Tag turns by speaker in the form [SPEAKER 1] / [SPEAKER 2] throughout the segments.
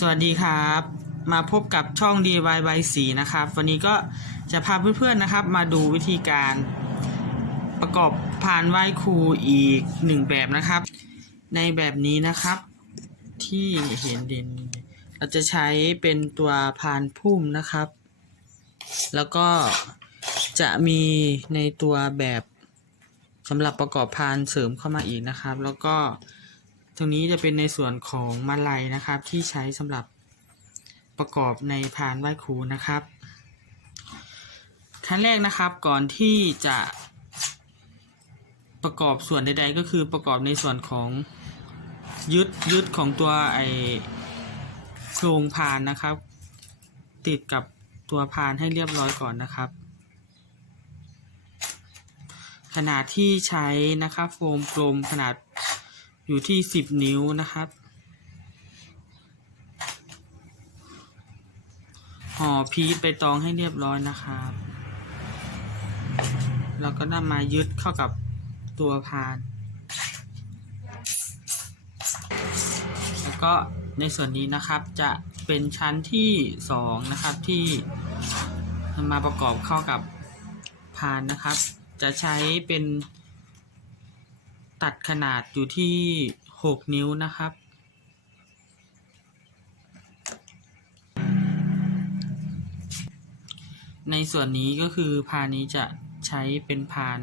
[SPEAKER 1] สวัสดีครับ มาพบกับช่อง DIY by สีนะครับ วันนี้ก็จะพาเพื่อนๆนะครับ มาดูวิธีการประกอบพานไหว้ครูอีกหนึ่งแบบนะครับ ในแบบนี้นะครับ ที่เห็นเด่นเราจะใช้เป็นตัวพานพุ่มนะครับ แล้วก็จะมีในตัวแบบสำหรับประกอบพานเสริมเข้ามาอีกนะครับ แล้วก็ ตรงนี้จะเป็นในส่วนของมาลัยนะครับ ที่ใช้สำหรับประกอบในพานไหว้ครูนะครับ ขั้นแรกนะครับก่อนที่จะประกอบส่วนใด ๆ ก็คือประกอบในส่วนของยึดยึดของตัวไอโครงพานนะครับ ติดกับตัวพานให้เรียบร้อยก่อนนะครับ ขนาดที่ใช้นะครับโฟมกลมขนาด อยู่ที่10นิ้วนะครับ ห่อพีชไปตองให้เรียบร้อยนะครับแล้วก็นำมายึดเข้ากับตัวพาน แล้วก็ในส่วนนี้นะครับจะเป็นชั้นที่2นะครับที่นำมาประกอบเข้ากับพานนะครับ จะใช้เป็น ตัดขนาดอยู่ที่ 6 นิ้วนะครับ ในส่วนนี้ก็คือพานนี้จะใช้เป็นพาน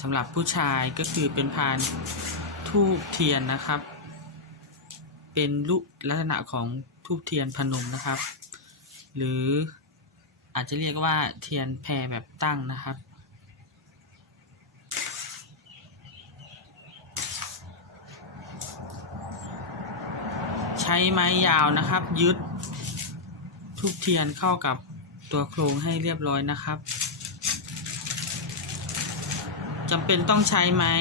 [SPEAKER 1] สำหรับผู้ชายก็คือเป็นพานทูบเทียนนะครับ เป็นรูปลักษณะของทูบเทียนพนมนะครับ หรืออาจจะเรียกว่าเทียนแพรแบบตั้งนะครับ ช้ไม้ยาวนะครับ ยึดทุกเทียนเข้ากับตัวโครงให้เรียบร้อยนะครับจำเป็นต้องใช้ไม้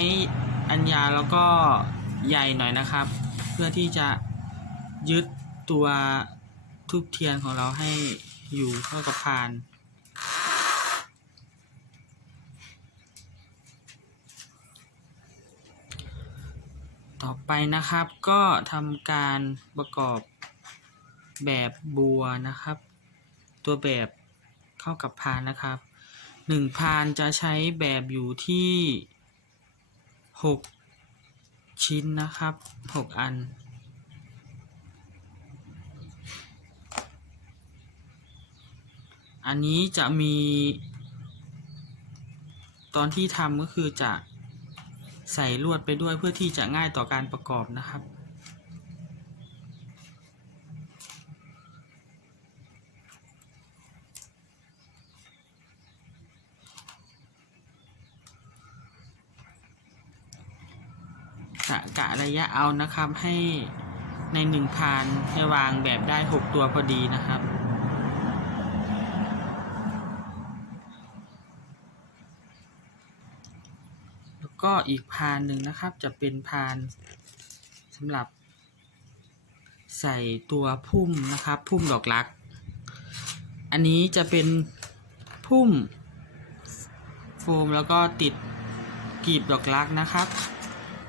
[SPEAKER 1] อันยาวแล้วก็ใหญ่หน่อยนะครับ เพื่อที่จะยึดตัวทุกเทียนของเราให้อยู่เข้ากับพาน ต่อไปนะครับก็ทำการประกอบแบบบัวนะครับ ตัวแบบเข้ากับพานนะครับหนึ่งพานจะใช้แบบอยู่ที่หกชิ้นนะครับหกอัน อันนี้จะมี ตอนที่ทำก็คือจะ ใส่ลวดไปด้วยเพื่อที่จะง่ายต่อการประกอบนะครับ กะกะระยะเอานะครับให้ในหนึ่งพานให้วางแบบได้หกตัวพอดีนะครับ แล้ว ก็อีกพานหนึ่งนะครับ จะเป็นพานสำหรับ ใส่ตัวพุ่มนะครับ พุ่มดอกรัก อันนี้จะเป็นพุ่มโฟมแล้วก็ติดกลีบดอกรักนะครับ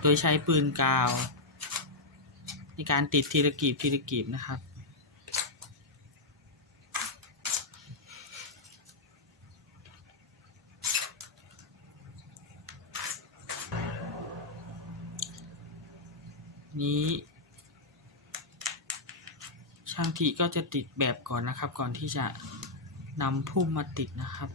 [SPEAKER 1] โดยใช้ปืนกาว ในการติดทีละกลีบทีละกลีบนะครับ นี้ ช่างทีก็จะติดแบบก่อนนะครับ ก่อนที่จะนำพุ่มมาติดนะครับ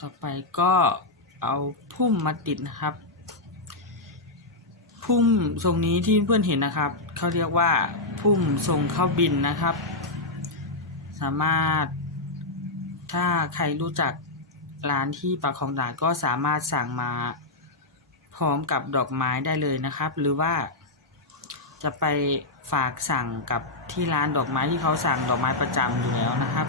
[SPEAKER 1] ต่อไปก็ เอาพุ่มมาติดนะครับ พุ่มทรงนี้ที่เพื่อนเห็นนะครับเขาเรียกว่าพุ่มทรงเข้าบินนะครับ สามารถถ้าใครรู้จักร้านที่ปากของด่านก็สามารถสั่งมาพร้อมกับดอกไม้ได้เลยนะครับ หรือว่าจะไปฝากสั่งกับที่ร้านดอกไม้ที่เขาสั่งดอกไม้ประจำอยู่แล้วนะครับ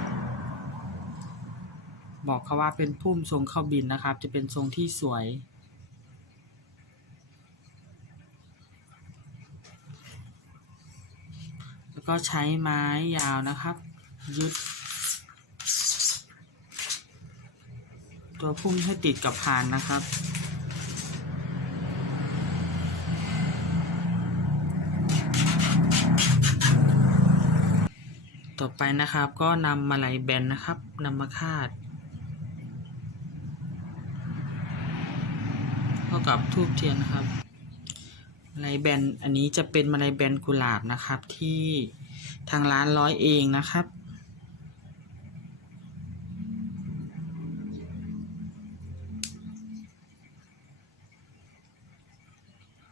[SPEAKER 1] บอกเขาว่าเป็นพุ่มทรงเข้าบินนะครับ จะเป็นทรงที่สวย แล้วก็ใช้ไม้ยาวนะครับ ยึด ตัวพุ่มให้ติดกับพานนะครับต่อไปนะครับก็นำมาลัยแบนนะครับนำมาคาดากับทูบเทียนนะครับมาลัยแบนอันนี้จะเป็นมาลัยแบนกุหลาบนะครับ ที่ทางร้านร้อยเองนะครับ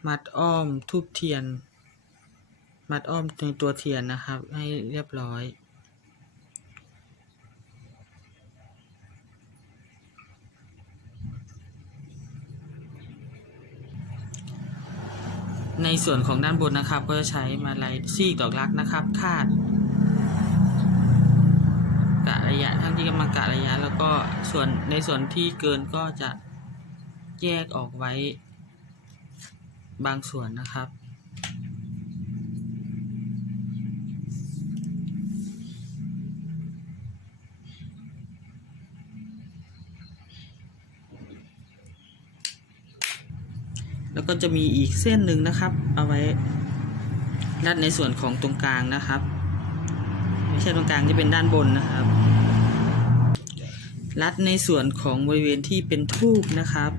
[SPEAKER 1] มัดอ้อมทูบเทียน มัดอ้อมในตัวเทียนนะครับ ให้เรียบร้อย ในส่วนของด้านบนนะครับ ก็จะใช้มาลายซีกดอกรักนะครับ คาดกะระยะทั้งที่กำลังกะระยะ แล้วก็ส่วนในส่วนที่เกินก็จะแยกออกไว้บางส่วนนะครับ แล้วก็จะมีอีกเส้นหนึ่งนะครับ เอาไว้รัดในส่วนของตรงกลางนะครับ ไม่ใช่ตรงกลางจะเป็นด้านบนนะครับ รัดในส่วนของบริเวณที่เป็นทูบนะครับ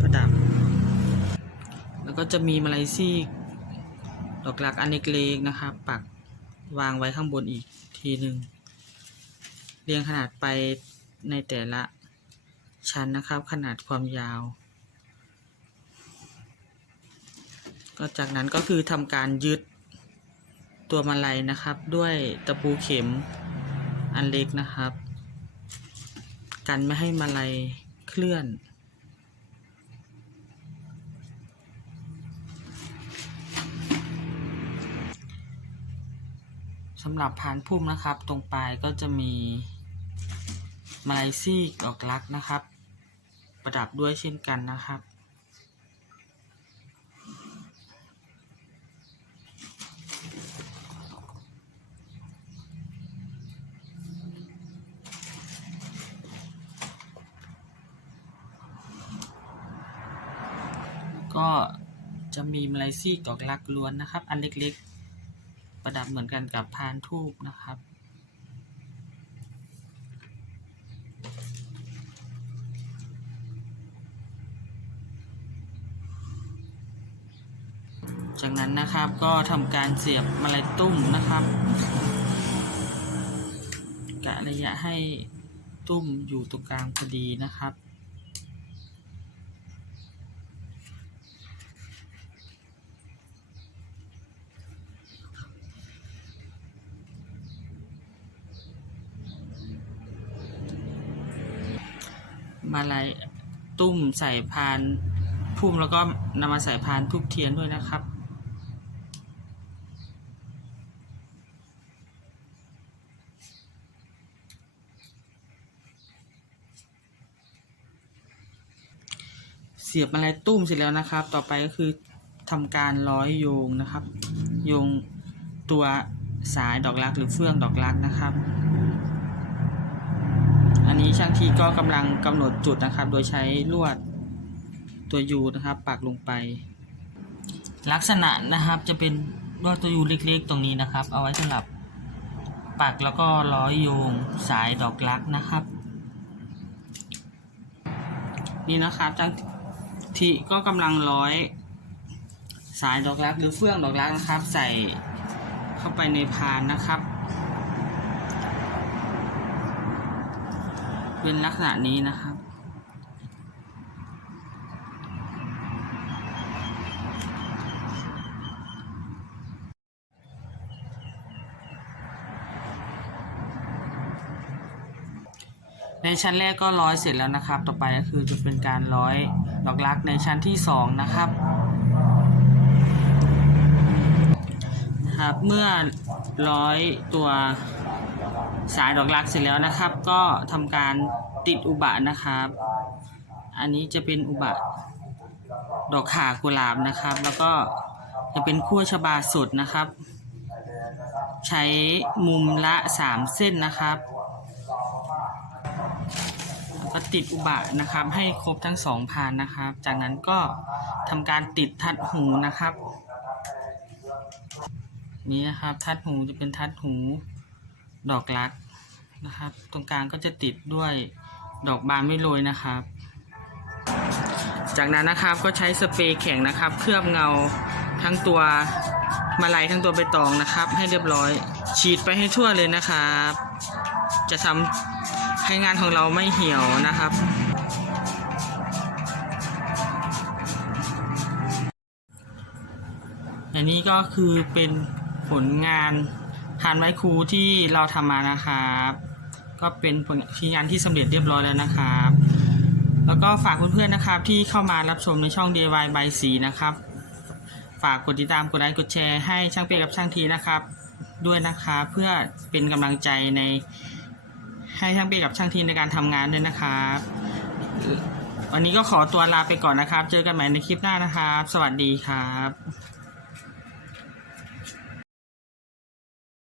[SPEAKER 1] ประดับ แล้วก็จะมีมาลายซีกดอกหลักอันเล็กๆนะครับ ปักวางไว้ข้างบนอีกทีหนึ่งเรียงขนาดไปในแต่ละชั้นนะครับ ขนาดความยาว ก็จากนั้นก็คือทำการยึดตัวมาลัยนะครับ ด้วยตะปูเข็มอันเล็กนะครับ กันไม่ให้มาลัยเคลื่อนสำหรับพานพุ่มนะครับ ตรงปลายก็จะมีมาลัยซีกดอกลักนะครับ ประดับด้วยเช่นกันนะครับ ก็จะมีมาลายซีกดอกลักล้วนนะครับ อันเล็กๆ ประดับเหมือนกันกับพานทูบนะครับ จากนั้นนะครับก็ทำการเสียบมาลัยตุ้มนะครับกะระยะให้ตุ้มอยู่ตรงกลางพอดีนะครับ มาลัยตุ้มใส่พานพุ่มแล้วก็นำมาใส่พานทูบเทียนด้วยนะครับ เสียบมาลัยตุ้มเสร็จแล้วนะครับ ต่อไปก็คือทำการร้อยโยงนะครับ โยงตัวสายดอกรักหรือเฟื่องดอกรักนะครับ อันนี้ช่างทีก็กำลังกำหนดจุดนะครับ โดยใช้ลวดตัวยูนะครับ ปักลงไป ลักษณะนะครับจะเป็นลวดตัวยูเล็ก ๆ ตรงนี้นะครับ เอาไว้สำหรับปักแล้วก็ร้อยโยงสายดอกรักนะครับ นี่นะครับช่างทีก็กำลังร้อยสายดอกรักหรือเฟื่องดอกรักนะครับ ใส่เข้าไปในพานนะครับ เป็นลักษณะนี้นะครับ ในชั้นแรกก็ร้อยเสร็จแล้วนะครับ ต่อไปก็คือจะเป็นการร้อยดอกรักในชั้นที่สองนะครับครับเมื่อร้อยตัว สายดอกรักเสร็จแล้วนะครับ ก็ทำการติดอุบะนะครับ อันนี้จะเป็นอุบะดอกขากุหลาบนะครับ แล้วก็จะเป็นขั้วชบาสดนะครับ ใช้มุมละ3เส้นนะครับแล้วก็ติดอุบะนะครับ ให้ครบทั้งสองพานนะครับ จากนั้นก็ทำการติดทัดหูนะครับ นี่นะครับทัดหูจะเป็นทัดหู ดอกรักนะครับ ตรงกลางก็จะติดด้วยดอกบานไม่โรยนะครับ จากนั้นนะครับก็ใช้สเปรย์แข็งนะครับ เคลือบเงาทั้งตัวมาลัยทั้งตัวใบตองนะครับ ให้เรียบร้อย ฉีดไปให้ทั่วเลยนะครับ จะทำให้งานของเราไม่เหี่ยวนะครับอันนี้ก็คือเป็นผลงาน ทานไม้ครูที่เราทำมานะครับ ก็เป็นผลงานที่สำเร็จเรียบร้อยแล้วนะครับ แล้วก็ฝากเพื่อนๆนะครับ ที่เข้ามารับชมในช่อง DIY ใบสีนะครับ ฝากกดติดตามกดไลค์กดแชร์ให้ช่างเปียกับช่างทีนะครับ ด้วยนะคะเพื่อเป็นกำลังใจในให้ช่างเปียกับช่างทีในการทำงานด้วยนะครับวันนี้ก็ขอตัวลาไปก่อนนะครับ เจอกันใหม่ในคลิปหน้านะครับ สวัสดีครับ